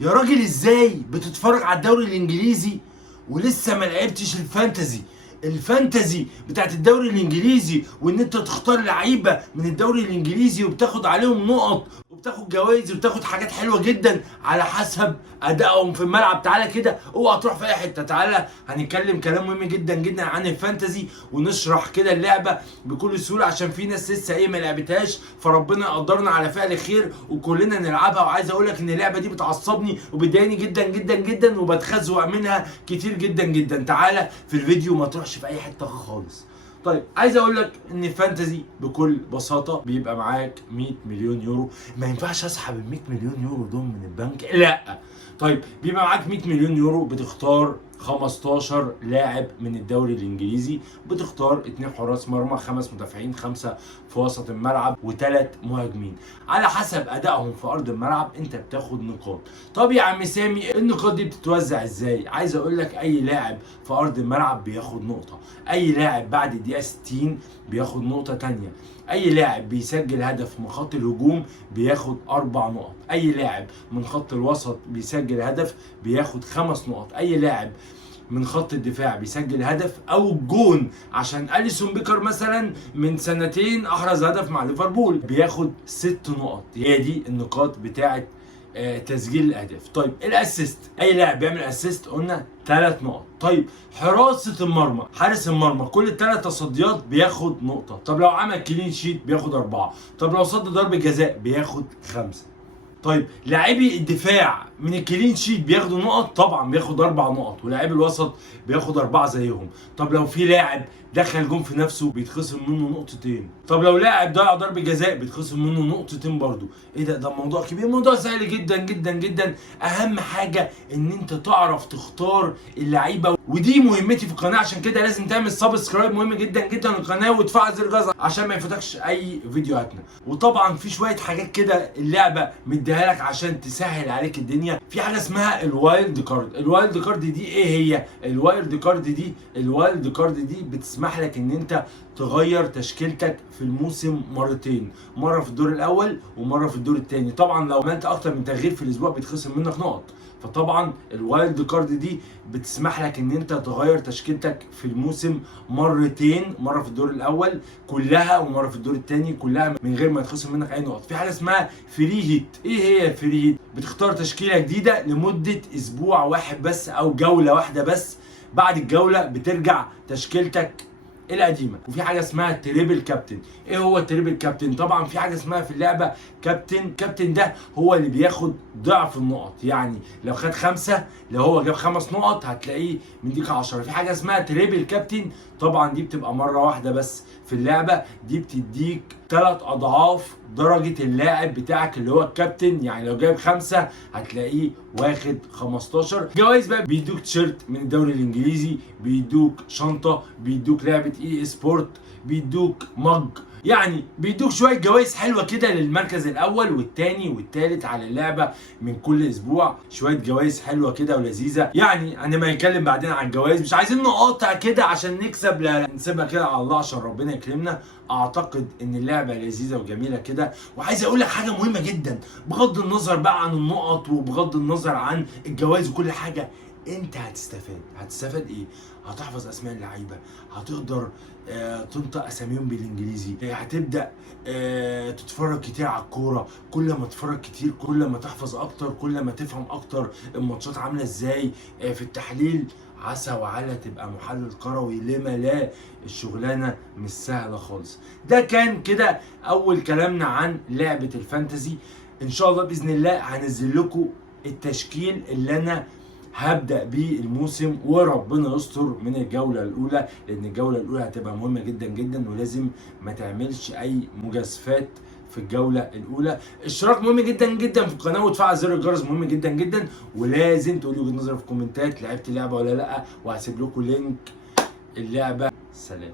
يا راجل ازاي بتتفرج على الدوري الانجليزي ولسه ما لعبتش الفانتزي بتاعت الدوري الانجليزي، وان انت تختار لعيبه من الدوري الانجليزي وبتاخد عليهم نقط وبتاخد جوائز وبتاخد حاجات حلوه جدا على حسب ادائهم في الملعب. تعالى كده، اوعى تروح في اي حته، تعالى هنتكلم كلام مهم جدا جدا عن الفانتزي ونشرح كده اللعبه بكل سهوله، عشان في ناس لسه ما لعبتهاش، فربنا يقدرنا على فعل خير وكلنا نلعبها. وعايز اقول لك ان اللعبه دي بتعصبني وبتضايقني جدا جدا جدا وبتخزوق منها كتير جدا جدا. تعالى في الفيديو، ما تروحش في اي حته خالص. طيب، عايز اقول لك ان الفانتزي بكل بساطه بيبقى معاك 100 مليون يورو. ما ينفعش اسحب ال 100 مليون يورو دول من البنك، لا. طيب، بيبقى معاك 100 مليون يورو، بتختار 15 لاعب من الدوري الانجليزي، بتختار 2 حراس مرمى، 5 مدافعين، 5 في وسط الملعب، و3 مهاجمين. على حسب ادائهم في ارض الملعب انت بتاخد نقاط. طب يا عم سامي، النقاط دي بتتوزع ازاي؟ عايز اقول لك اي لاعب في ارض الملعب بياخد نقطه، اي لاعب بعد الدقيقه 60 بياخد نقطه تانية، اي لاعب بيسجل هدف من خط الهجوم بياخد 4 نقط، اي لاعب من خط الوسط بيسجل هدف بياخد 5 نقط، اي لاعب من خط الدفاع بيسجل هدف او جون، عشان اليسون بيكر مثلا من سنتين احرز هدف مع ليفربول، بياخد 6 نقط. هي دي النقاط بتاعه تسجيل الاهداف. طيب، الاسيست، اي لاعب بيعمل اسيست قلنا 3 نقط. طيب، حراسه المرمى، حارس المرمى كل 3 تصديات بياخد نقطه. طب لو عمل كلين شيت بياخد 4. طب لو صد ضربه جزاء بياخد 5. طيب، لاعبي الدفاع من الكلين شيت بياخدوا نقط، طبعا بياخد 4 نقط، ولاعبي الوسط بياخد 4 زيهم. طب لو في لاعب دخل جون في نفسه بيتخصم منه نقطتين. طب لو لاعب ضيع ضربه جزاء بيتخصم منه نقطتين برضو. ايه ده موضوع كبير، موضوع سهل جدا جدا جدا. اهم حاجه ان انت تعرف تختار اللعيبه، ودي مهمتي في القناه، عشان كده لازم تعمل سبسكرايب مهم جدا جدا للقناه وتفعل زر الجرس عشان ما يفوتكش اي فيديوهاتنا. وطبعا في شويه حاجات كده اللعبه مديها لك عشان تسهل عليك الدنيا. في حاجه اسمها الوايلد كارد. الوايلد كارد دي ايه هي؟ الوايلد كارد دي بتسمح لك ان انت تغير تشكيلتك في الموسم مرتين، مره في الدور الاول ومره في الدور الثاني. طبعا لو عملت اكتر من تغيير في الاسبوع بيتخصم منك نقط. فطبعا الوايلد كارد دي بتسمح لك ان انت تغير تشكيلتك في الموسم مرتين، مره في الدور الاول كلها ومره في الدور الثاني كلها من غير ما يتخصم منك اي نقط. في حاجه اسمها فري هيت. ايه هي الفري هيت؟ بتختار تشكيله جديده لمده اسبوع واحد بس او جوله واحده بس، بعد الجوله بترجع تشكيلتك القديمه. وفي حاجه اسمها تريبل كابتن. ايه هو التريبل كابتن؟ طبعا في حاجه اسمها في اللعبه كابتن ده هو اللي بياخد ضعف النقط، يعني لو خد 5، لو هو جاب 5 نقط هتلاقيه مديك 10. في حاجه اسمها تريبل كابتن، طبعا دي بتبقى مره واحده بس في اللعبه، دي بتديك 3 اضعاف درجه اللاعب بتاعك اللي هو الكابتن، يعني لو جايب 5 هتلاقيه واخد 15. جوائز بقى، بيدوك تيشيرت من الدوري الانجليزي، بيدوك شنطه، بيدوك لعبه اي سبورت، بيدوك مج، يعني بيدوك شويه جوائز حلوه كده للمركز الاول والثاني والثالث على اللعبه من كل اسبوع. شويه جوائز حلوه كده ولذيذه، يعني انا ما نتكلم بعدين عن الجوائز، مش عايزين نقاطع كده عشان نكسب، لا نسيبها كده على الله عشان ربنا يكرمنا. اعتقد ان اللعبه لذيذه وجميله كده. وعايز اقول لك حاجه مهمه جدا، بغض النظر بقى عن النقط وبغض النظر عن الجوائز وكل حاجه، انت هتستفاد ايه؟ هتحفظ اسماء اللعيبه، هتقدر تنطق اساميهم بالانجليزي، هتبدا تتفرج كتير على الكوره. كل ما تتفرج كتير كل ما تحفظ اكتر، كل ما تفهم اكتر الماتشات عامله ازاي. في التحليل عسى وعلا تبقى محلل كروي، لما لا؟ الشغلانه مش سهله خالص. ده كان كده اول كلامنا عن لعبه الفانتزي. ان شاء الله باذن الله هنزل لكم التشكيل اللي انا هبدأ بيه الموسم، وربنا يستر من الجولة الأولى، لأن الجولة الأولى هتبقى مهمة جدا جدا ولازم ما تعملش أي مجازفات في الجولة الأولى. اشتراك مهم جدا جدا في القناة وتفعل زر الجرس مهم جدا جدا، ولازم تقولي وجهة نظرك في الكومنتات لعبت اللعبة ولا لأ، وهسيب لكم لينك اللعبة. سلام.